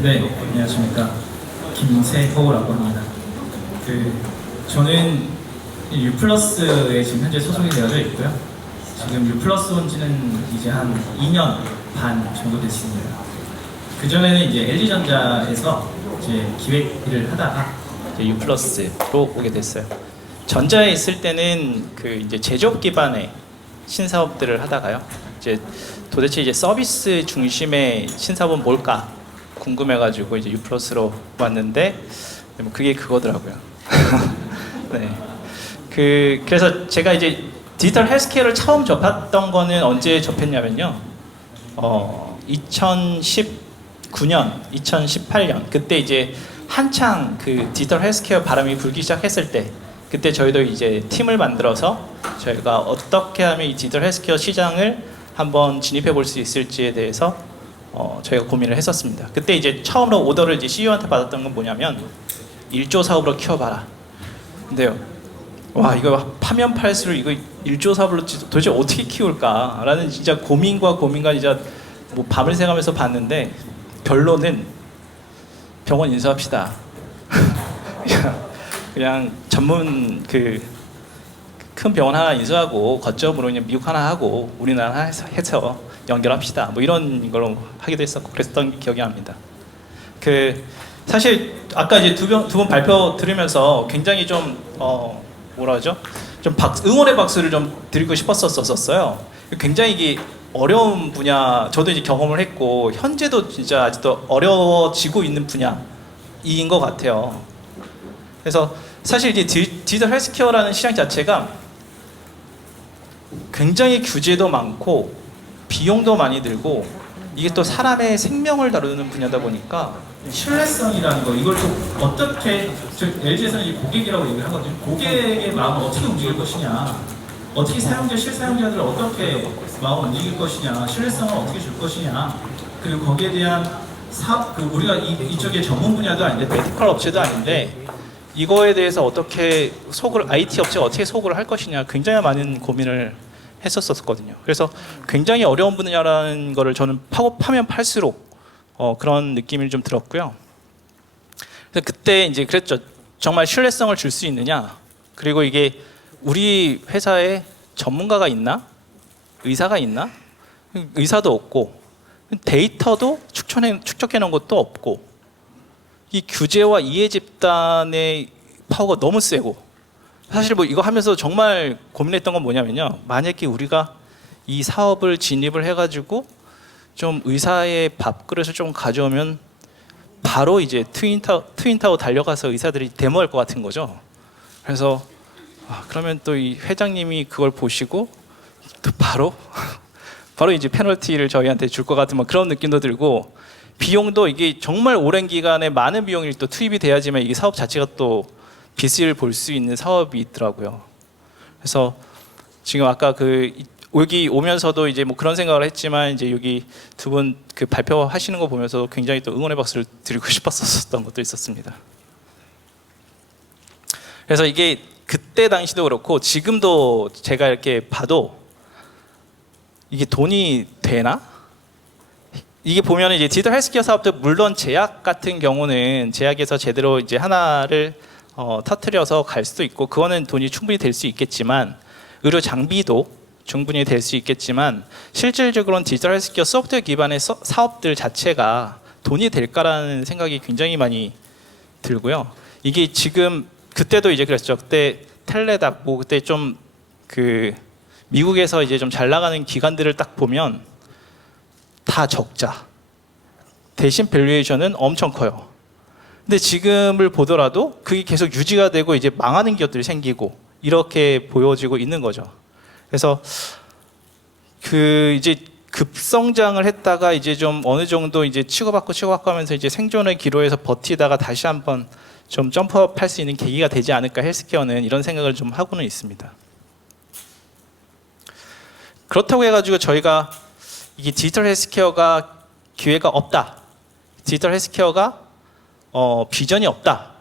네, 안녕하십니까. 김세호라고 합니다. 저는 유플러스에 지금 현재 소속이 되어져 있고요. 지금 유플러스 온 지는 이제 한 2년 반 정도 됐습니다. 그전에는 이제 LG전자에서 이제 기획 일을 하다가 이제 유플러스로 오게 됐어요. 전자에 있을 때는 이제 제조업 기반의 신사업들을 하다가요. 이제 도대체 이제 서비스 중심의 신사업은 뭘까 궁금해가지고 이제 유플러스로 왔는데 그게 그거더라고요. 네. 그래서 제가 이제 디지털 헬스케어를 처음 접했던 거는 언제 접했냐면요. 2019년, 2018년 그때 이제 한창 디지털 헬스케어 바람이 불기 시작했을 때 그때 저희도 이제 팀을 만들어서 저희가 어떻게 하면 이 디지털 헬스케어 시장을 한번 진입해 볼 수 있을지에 대해서 저희가 고민을 했었습니다. 그때 이제 처음으로 오더를 이제 CEO한테 받았던 건 뭐냐면 1조 사업으로 키워봐라. 근데요, 와 이거 파면 팔수록 이거 1조 사업으로 도대체 어떻게 키울까라는 진짜 고민과 진짜 뭐 밤을 새가면서 봤는데 결론은 병원 인수합시다. 그냥 전문 큰 병원 하나 인수하고 거점으로 그냥 미국 하나 하고 우리나라 하나 해서 연결합시다. 뭐 이런 걸로 하기도 했었고 그랬던 기억이 납니다. 사실 아까 이제 두 분 발표 들으면서 굉장히 좀 뭐라 하죠? 좀 응원의 박수를 좀 드리고 싶었었어요. 굉장히 이게 어려운 분야, 저도 이제 경험을 했고 현재도 진짜 아직도 어려워지고 있는 분야인 것 같아요. 그래서 사실 이제 디지털 헬스케어라는 시장 자체가 굉장히 규제도 많고 비용도 많이 들고 이게 또 사람의 생명을 다루는 분야다 보니까 신뢰성이라는 거 이걸 좀 어떻게 LG에서는 이 고객이라고 얘기를 하거든요. 고객의 마음을 어떻게 움직일 것이냐, 어떻게 실사용자들을 어떻게 마음을 움직일 것이냐, 신뢰성을 어떻게 줄 것이냐, 그리고 거기에 대한 우리가 이쪽에 전문 분야도 아닌데 메디컬 업체도 아닌데 이거에 대해서 어떻게 IT 업체가 어떻게 소구를 할 것이냐 굉장히 많은 고민을 했었거든요. 그래서 굉장히 어려운 분야라는 거를 저는 파면 팔수록 그런 느낌이 좀 들었고요. 그래서 그때 이제 그랬죠. 정말 신뢰성을 줄 수 있느냐? 그리고 이게 우리 회사에 전문가가 있나? 의사가 있나? 의사도 없고 데이터도 축적해 놓은 것도 없고 이 규제와 이해 집단의 파워가 너무 세고 사실 뭐 이거 하면서 정말 고민했던 건 뭐냐면요. 만약에 우리가 이 사업을 진입을 해가지고 좀 의사의 밥그릇을 좀 가져오면 바로 이제 트윈타워 달려가서 의사들이 데모할 것 같은 거죠. 그래서 그러면 또 이 회장님이 그걸 보시고 또 바로 이제 페널티를 저희한테 줄 것 같은 막 그런 느낌도 들고 비용도 이게 정말 오랜 기간에 많은 비용이 또 투입이 돼야지만 이게 사업 자체가 또 빛을 볼 수 있는 사업이 있더라고요. 그래서 지금 아까 여기 오면서도 이제 뭐 그런 생각을 했지만 이제 여기 두 분 발표하시는 거 보면서 굉장히 또 응원의 박수를 드리고 싶었었던 것도 있었습니다. 그래서 이게 그때 당시도 그렇고 지금도 제가 이렇게 봐도 이게 돈이 되나? 이게 보면 이제 디지털 헬스케어 사업도 물론 제약 같은 경우는 제약에서 제대로 이제 하나를 터트려서 갈 수도 있고 그거는 돈이 충분히 될 수 있겠지만 의료 장비도 충분히 될 수 있겠지만 실질적으로는 디지털 헬스케어 소프트웨어 기반의 사업들 자체가 돈이 될까라는 생각이 굉장히 많이 들고요. 이게 지금 그때도 이제 그랬죠. 그때 텔레닥 뭐 그때 좀 미국에서 이제 좀 잘 나가는 기관들을 딱 보면 다 적자. 대신 밸류에이션은 엄청 커요. 근데 지금을 보더라도 그게 계속 유지가 되고 이제 망하는 기업들이 생기고 이렇게 보여지고 있는 거죠. 그래서 이제 급성장을 했다가 이제 좀 어느 정도 이제 치고받고 하면서 이제 생존의 기로에서 버티다가 다시 한번 좀 점프업 할 수 있는 계기가 되지 않을까 헬스케어는 이런 생각을 좀 하고는 있습니다. 그렇다고 해가지고 저희가 이게 디지털 헬스케어가 기회가 없다. 디지털 헬스케어가 비전이 없다.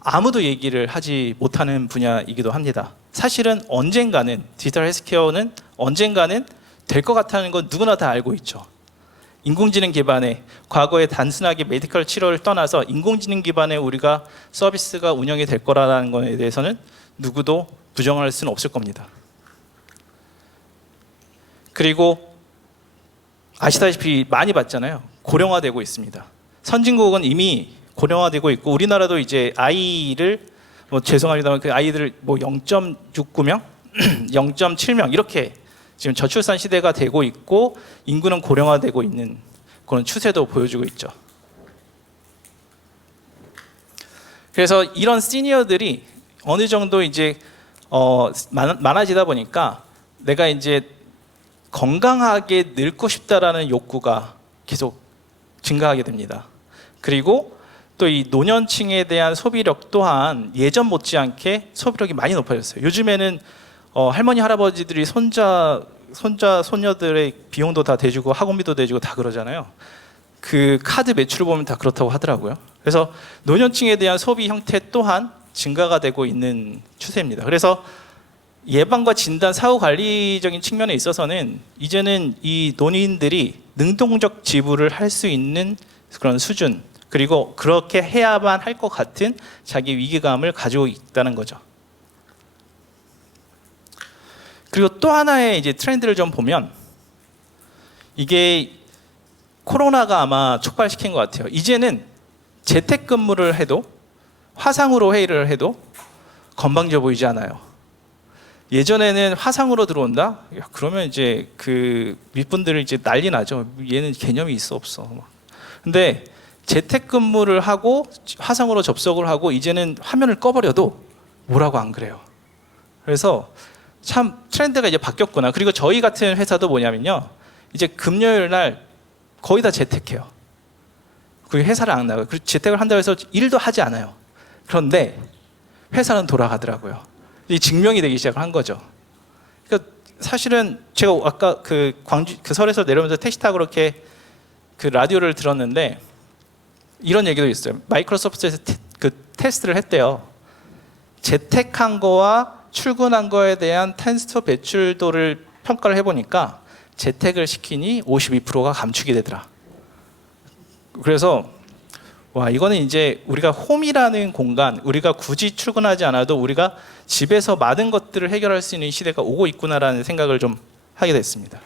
아무도 얘기를 하지 못하는 분야이기도 합니다. 사실은 언젠가는 디지털 헬스케어는 언젠가는 될 것 같다는 건 누구나 다 알고 있죠. 인공지능 기반의 과거에 단순하게 메디컬 치료를 떠나서 인공지능 기반의 우리가 서비스가 운영이 될 거라는 것에 대해서는 누구도 부정할 수는 없을 겁니다. 그리고 아시다시피 많이 봤잖아요. 고령화되고 있습니다. 선진국은 이미 고령화되고 있고 우리나라도 이제 아이를 죄송합니다만 그 아이들 0.69명, 0.7명 이렇게 지금 저출산 시대가 되고 있고 인구는 고령화되고 있는 그런 추세도 보여주고 있죠. 그래서 이런 시니어들이 어느 정도 이제 많아지다 보니까 내가 이제 건강하게 늙고 싶다라는 욕구가 계속 증가하게 됩니다. 그리고 또 이 노년층에 대한 소비력 또한 예전 못지않게 소비력이 많이 높아졌어요. 요즘에는 할머니 할아버지들이 손녀들의 비용도 다 대주고 학원비도 대주고 다 그러잖아요. 그 카드 매출을 보면 다 그렇다고 하더라고요. 그래서 노년층에 대한 소비 형태 또한 증가가 되고 있는 추세입니다. 그래서 예방과 진단, 사후 관리적인 측면에 있어서는 이제는 이 노인들이 능동적 지불을 할 수 있는 그런 수준, 그리고 그렇게 해야만 할 것 같은 자기 위기감을 가지고 있다는 거죠. 그리고 또 하나의 이제 트렌드를 좀 보면 이게 코로나가 아마 촉발시킨 것 같아요. 이제는 재택근무를 해도 화상으로 회의를 해도 건방져 보이지 않아요. 예전에는 화상으로 들어온다? 그러면 이제 그 윗분들이 이제 난리 나죠. 얘는 개념이 있어 없어. 근데 재택근무를 하고 화상으로 접속을 하고 이제는 화면을 꺼버려도 뭐라고 안 그래요. 그래서 참 트렌드가 이제 바뀌었구나. 그리고 저희 같은 회사도 뭐냐면요, 이제 금요일 날 거의 다 재택해요. 그 회사를 안 나가요. 그리고 재택을 한다고 해서 일도 하지 않아요. 그런데 회사는 돌아가더라고요. 이 증명이 되기 시작한 거죠. 그러니까 사실은 제가 아까 그 광주 그 설에서 내려오면서 택시 타고 그렇게 그 라디오를 들었는데 이런 얘기도 있어요. 마이크로소프트에서 그 테스트를 했대요. 재택한 거와 출근한 거에 대한 탄소 배출도를 평가를 해보니까 재택을 시키니 52%가 감축이 되더라. 그래서 와, 이거는 이제 우리가 홈이라는 공간, 우리가 굳이 출근하지 않아도 우리가 집에서 많은 것들을 해결할 수 있는 시대가 오고 있구나라는 생각을 좀 하게 됐습니다.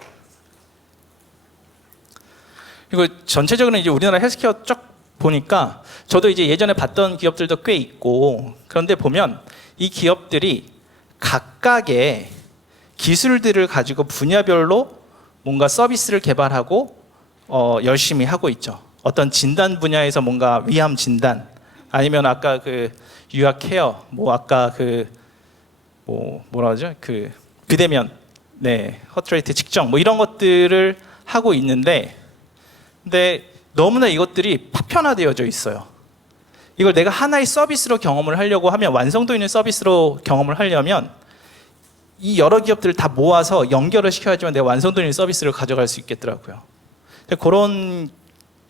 그리고 전체적으로 이제 우리나라 헬스케어 쭉 보니까 저도 이제 예전에 봤던 기업들도 꽤 있고, 그런데 보면 이 기업들이 각각의 기술들을 가지고 분야별로 뭔가 서비스를 개발하고 열심히 하고 있죠. 어떤 진단 분야에서 뭔가 위암 진단, 아니면 아까 그 유아 케어, 아까 그 뭐라 하죠? 그 비대면, 허트레이트 측정, 이런 것들을 하고 있는데, 근데 너무나 이것들이 파편화되어져 있어요. 이걸 내가 하나의 서비스로 경험을 하려고 하면, 완성도 있는 서비스로 경험을 하려면 이 여러 기업들을 다 모아서 연결을 시켜야지만 내가 완성도 있는 서비스를 가져갈 수 있겠더라고요. 그런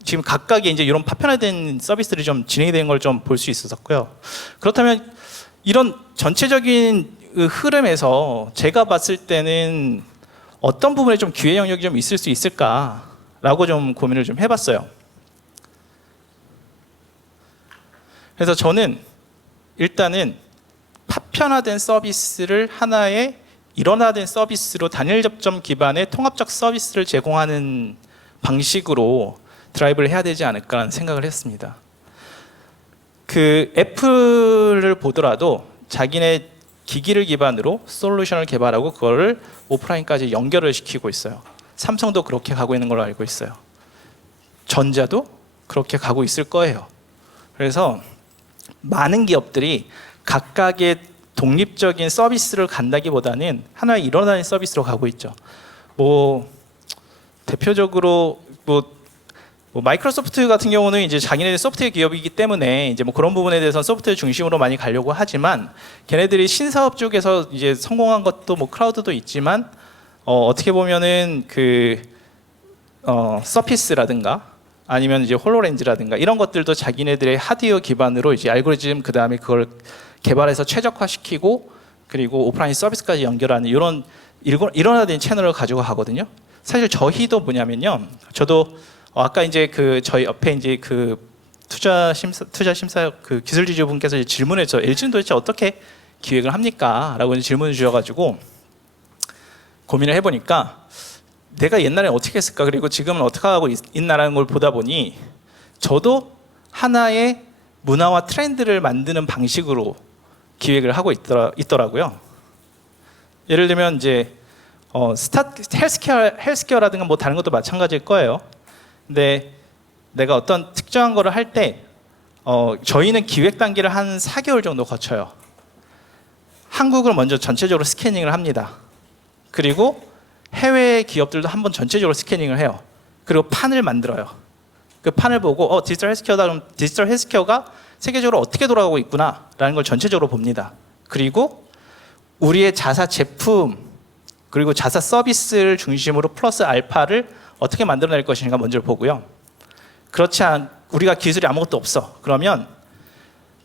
지금 각각의 이제 이런 파편화된 서비스들이 좀 진행이 된 걸 좀 볼 수 있었고요. 그렇다면 이런 전체적인 흐름에서 제가 봤을 때는 어떤 부분에 좀 기회 영역이 좀 있을 수 있을까라고 좀 고민을 좀 해봤어요. 그래서 저는 일단은 파편화된 서비스를 하나의 일원화된 서비스로 단일 접점 기반의 통합적 서비스를 제공하는 방식으로 드라이브를 해야 되지 않을까라는 생각을 했습니다. 그 애플을 보더라도 자기네 기기를 기반으로 솔루션을 개발하고 그거를 오프라인까지 연결을 시키고 있어요. 삼성도 그렇게 가고 있는 걸로 알고 있어요. 전자도 그렇게 가고 있을 거예요. 그래서 많은 기업들이 각각의 독립적인 서비스를 간다기보다는 하나의 일원화된 서비스로 가고 있죠. 대표적으로 마이크로소프트 같은 경우는 이제 자기네들 소프트웨어 기업이기 때문에 이제 그런 부분에 대해서 소프트웨어 중심으로 많이 가려고 하지만, 걔네들이 신사업 쪽에서 이제 성공한 것도 클라우드도 있지만 어떻게 보면은 서피스라든가 아니면 이제 홀로렌즈라든가 이런 것들도 자기네들의 하드웨어 기반으로 이제 알고리즘 그다음에 그걸 개발해서 최적화시키고 그리고 오프라인 서비스까지 연결하는 이런 일원화된 채널을 가지고 가거든요. 사실 저희도 뭐냐면요. 저도 아까 이제 그 저희 옆에 이제 그 투자 심사 그 기술지주 분께서 질문해서 LG는 도대체 어떻게 기획을 합니까? 라고 질문을 주셔가지고 고민을 해보니까 내가 옛날에 어떻게 했을까? 그리고 지금은 어떻게 하고 있나라는 걸 보다 보니 저도 하나의 문화와 트렌드를 만드는 방식으로 기획을 하고 있더라고요. 예를 들면 이제 헬스케어라든가 뭐 다른 것도 마찬가지일 거예요. 근데 내가 어떤 특정한 거를 할 때 저희는 기획 단계를 한 4개월 정도 거쳐요. 한국을 먼저 전체적으로 스캐닝을 합니다. 그리고 해외 기업들도 한번 전체적으로 스캐닝을 해요. 그리고 판을 만들어요. 그 판을 보고 디지털 헬스케어다 그럼 디지털 헬스케어가 세계적으로 어떻게 돌아가고 있구나라는 걸 전체적으로 봅니다. 그리고 우리의 자사 제품 그리고 자사 서비스를 중심으로 플러스 알파를 어떻게 만들어낼 것인가 먼저 보고요. 그렇지 않 우리가 기술이 아무것도 없어. 그러면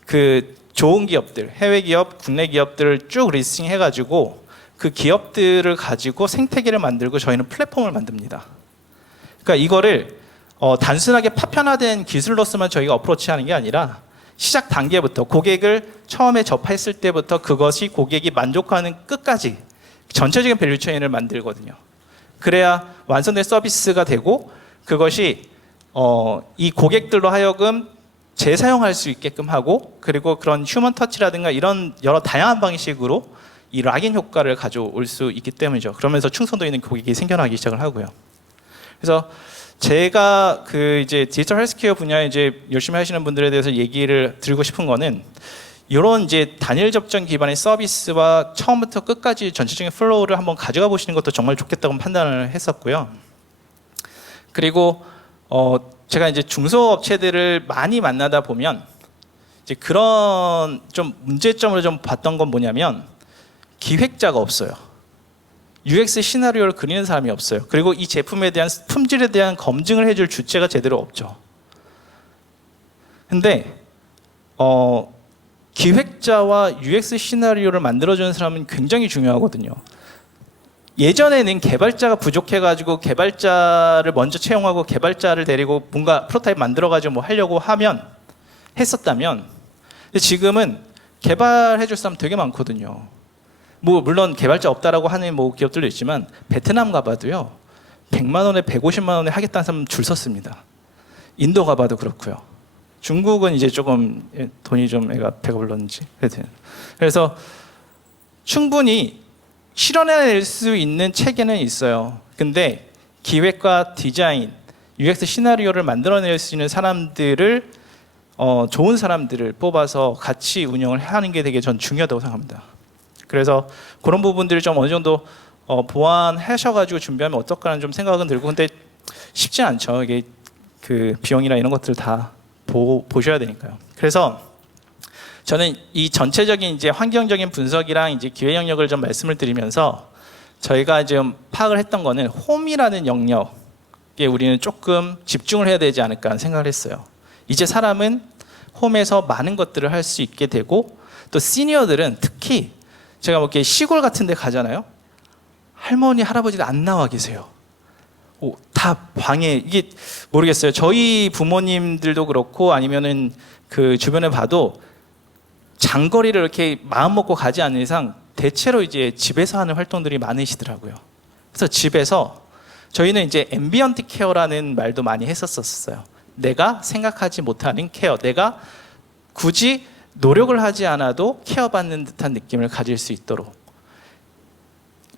그 좋은 기업들, 해외 기업, 국내 기업들을 쭉 리스팅해가지고 그 기업들을 가지고 생태계를 만들고 저희는 플랫폼을 만듭니다. 그러니까 이거를 단순하게 파편화된 기술로서만 저희가 어프로치하는 게 아니라 시작 단계부터 고객을 처음에 접했을 때부터 그것이 고객이 만족하는 끝까지 전체적인 밸류 체인을 만들거든요. 그래야 완성된 서비스가 되고 그것이 이 고객들로 하여금 재사용할 수 있게끔 하고 그리고 그런 휴먼 터치라든가 이런 여러 다양한 방식으로 이 락인 효과를 가져올 수 있기 때문이죠. 그러면서 충성도 있는 고객이 생겨나기 시작을 하고요. 그래서 제가 그 이제 디지털 헬스케어 분야에 이제 열심히 하시는 분들에 대해서 얘기를 드리고 싶은 거는 이런 이제 단일 접점 기반의 서비스와 처음부터 끝까지 전체적인 플로우를 한번 가져가 보시는 것도 정말 좋겠다고 판단을 했었고요. 그리고 제가 이제 중소업체들을 많이 만나다 보면 이제 그런 좀 문제점을 좀 봤던 건 뭐냐면 기획자가 없어요. UX 시나리오를 그리는 사람이 없어요. 그리고 이 제품에 대한 품질에 대한 검증을 해줄 주체가 제대로 없죠. 근데 기획자와 UX 시나리오를 만들어주는 사람은 굉장히 중요하거든요. 예전에는 개발자가 부족해가지고 개발자를 먼저 채용하고 개발자를 데리고 뭔가 프로타입 만들어가지고 뭐 하려고 하면 했었다면 근데 지금은 개발해줄 사람 되게 많거든요. 뭐 물론 개발자 없다라고 하는 뭐 기업들도 있지만 베트남 가봐도요 100만 원에 150만 원에 하겠다는 사람 줄 섰습니다. 인도 가봐도 그렇고요. 중국은 이제 조금 돈이 좀 애가 배가 불렀는지 그래서 충분히 실현해낼 수 있는 체계는 있어요. 근데 기획과 디자인, UX 시나리오를 만들어낼 수 있는 사람들을 좋은 사람들을 뽑아서 같이 운영을 하는 게 되게 전 중요하다고 생각합니다. 그래서 그런 부분들을 좀 어느 정도 보완하셔가지고 준비하면 어떨까라는 좀 생각은 들고 근데 쉽지 않죠. 이게 그 비용이나 이런 것들 다 보셔야 되니까요. 그래서 저는 이 전체적인 이제 환경적인 분석이랑 이제 기회 영역을 좀 말씀을 드리면서 저희가 지금 파악을 했던 거는 홈이라는 영역에 우리는 조금 집중을 해야 되지 않을까 하는 생각을 했어요. 이제 사람은 홈에서 많은 것들을 할 수 있게 되고 또 시니어들은 특히 제가 뭐 이렇게 시골 같은 데 가잖아요. 할머니, 할아버지들 안 나와 계세요. 다 방에 이게 모르겠어요. 저희 부모님들도 그렇고 아니면은 그 주변에 봐도 장거리를 이렇게 마음 먹고 가지 않는 이상 대체로 이제 집에서 하는 활동들이 많으시더라고요. 그래서 집에서 저희는 이제 앰비언트 케어라는 말도 많이 했었어요. 내가 생각하지 못하는 케어, 내가 굳이 노력을 하지 않아도 케어받는 듯한 느낌을 가질 수 있도록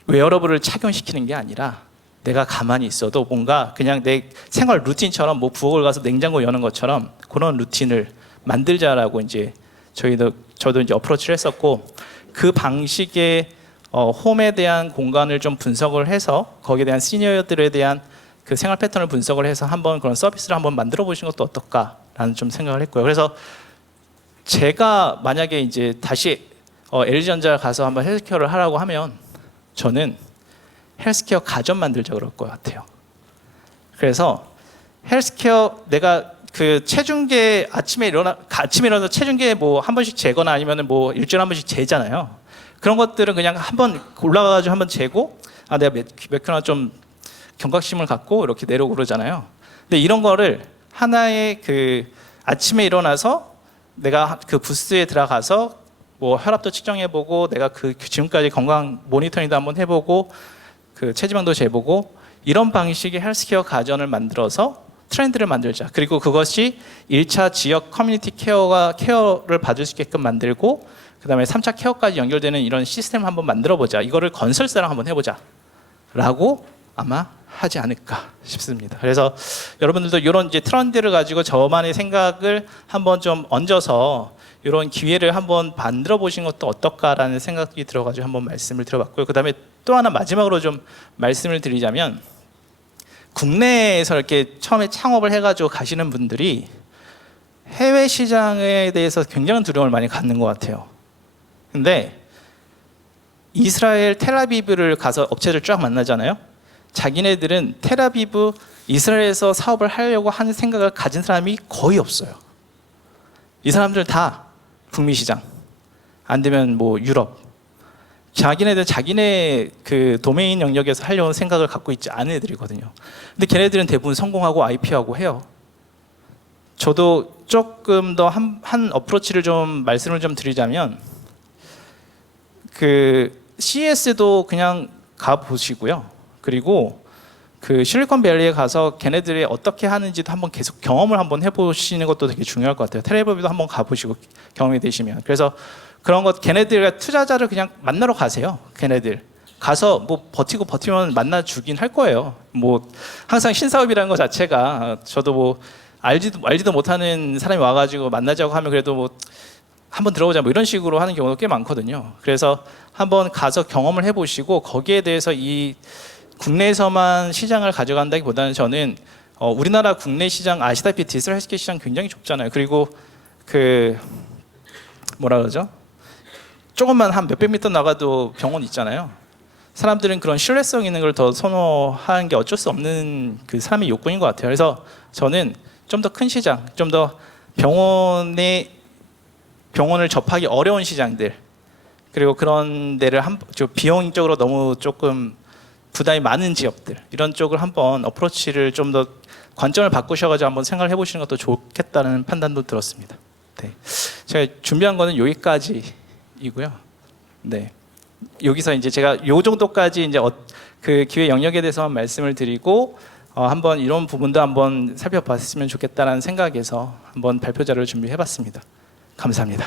웨어러블을 착용시키는 게 아니라 내가 가만히 있어도 뭔가 그냥 내 생활 루틴처럼 뭐 부엌을 가서 냉장고 여는 것처럼 그런 루틴을 만들자라고 이제 저도 이제 어프로치를 했었고 그 방식의 홈에 대한 공간을 좀 분석을 해서 거기에 대한 시니어들에 대한 그 생활 패턴을 분석을 해서 한번 그런 서비스를 한번 만들어 보시는 것도 어떨까라는 좀 생각을 했고요. 그래서 제가 만약에 이제 다시 LG전자 가서 한번 헬스케어를 하라고 하면 저는 헬스케어 가전 만들자 그럴 것 같아요. 그래서 헬스케어 내가 그 체중계 아침에 일어나서 체중계 뭐 한 번씩 재거나 아니면은 뭐 일주일에 한 번씩 재잖아요. 그런 것들은 그냥 한번 올라가가지고 한번 재고 내가 몇 킬로나 좀 경각심을 갖고 이렇게 내려오고 그러잖아요. 근데 이런 거를 하나의 그 아침에 일어나서 내가 그 부스에 들어가서 뭐 혈압도 측정해보고 내가 그 지금까지 건강 모니터링도 한번 해보고 그 체지방도 재보고 이런 방식의 헬스케어 가전을 만들어서 트렌드를 만들자. 그리고 그것이 1차 지역 커뮤니티 케어를 받을 수 있게끔 만들고 그 다음에 3차 케어까지 연결되는 이런 시스템을 한번 만들어보자. 이거를 건설사랑 한번 해보자 라고 아마 하지 않을까 싶습니다. 그래서 여러분들도 이런 이제 트렌드를 가지고 저만의 생각을 한번 좀 얹어서 이런 기회를 한번 만들어 보신 것도 어떨까라는 생각이 들어가지고 한번 말씀을 드려봤고요. 그 다음에 또 하나 마지막으로 좀 말씀을 드리자면, 국내에서 이렇게 처음에 창업을 해가지고 가시는 분들이 해외 시장에 대해서 굉장한 두려움을 많이 갖는 것 같아요. 근데 이스라엘 텔아비브를 가서 업체를 쫙 만나잖아요. 자기네들은 텔아비브 이스라엘에서 사업을 하려고 하는 생각을 가진 사람이 거의 없어요. 이 사람들 다 북미 시장, 안 되면 뭐 유럽, 자기네들 자기네 그 도메인 영역에서 하려는 생각을 갖고 있지 않은 애들이거든요. 근데 걔네들은 대부분 성공하고 IP하고 해요. 저도 조금 더 한 어프로치를 좀 말씀을 좀 드리자면, 그 CES도 그냥 가 보시고요. 그리고 그 실리콘밸리에 가서 걔네들이 어떻게 하는지도 한번 계속 경험을 한번 해보시는 것도 되게 중요할 것 같아요. 텔레비도 한번 가보시고 경험이 되시면. 그래서 그런 것, 걔네들과 투자자를 그냥 만나러 가세요. 걔네들 가서 뭐 버티면 만나 주긴 할 거예요. 뭐 항상 신사업이라는 것 자체가, 저도 뭐 알지도 못하는 사람이 와가지고 만나자고 하면 그래도 뭐 한번 들어보자 뭐 이런 식으로 하는 경우도 꽤 많거든요. 그래서 한번 가서 경험을 해보시고 거기에 대해서 이 국내에서만 시장을 가져간다기보다는 저는 우리나라 국내 시장 아시다시피 디지털 헬스케어 시장 굉장히 좁잖아요. 그리고 그 뭐라 그러죠? 조금만 한 몇백 미터 나가도 병원 있잖아요. 사람들은 그런 신뢰성 있는 걸 더 선호하는 게 어쩔 수 없는 그 사람의 욕구인 것 같아요. 그래서 저는 좀 더 큰 시장, 좀 더 병원을 접하기 어려운 시장들, 그리고 그런 데를 비용적으로 너무 조금 부담이 많은 지역들, 이런 쪽을 한번 어프로치를 좀 더 관점을 바꾸셔가지고 한번 생각을 해보시는 것도 좋겠다는 판단도 들었습니다. 네. 제가 준비한 거는 여기까지이고요. 네. 여기서 이제 제가 요 정도까지 이제 그 기회 영역에 대해서만 말씀을 드리고 한번 이런 부분도 한번 살펴봤으면 좋겠다는 생각에서 한번 발표 자료를 준비해봤습니다. 감사합니다.